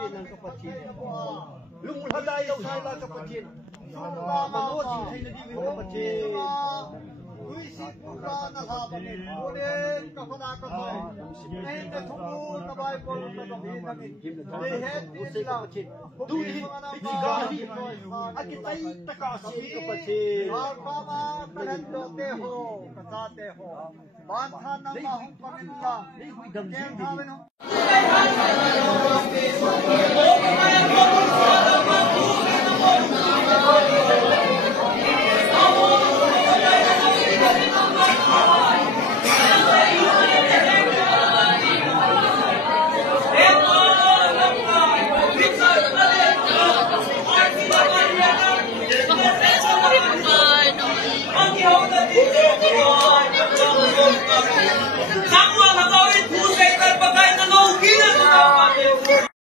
nang kapatid. Lumulhaday daw sila kapatid. Manood yung sa'yo na di mo kapatid. Luisip pura na sabanin. Ulit kakunakasoy. Ngayon na tungkol na Bible sa dahin namin. Lihet din lang. Duhin, bigari. At kita'y takasi kapatid. Agama kalendo teho. Kasateho. Bantan ng mahong pamilya. Damsin din.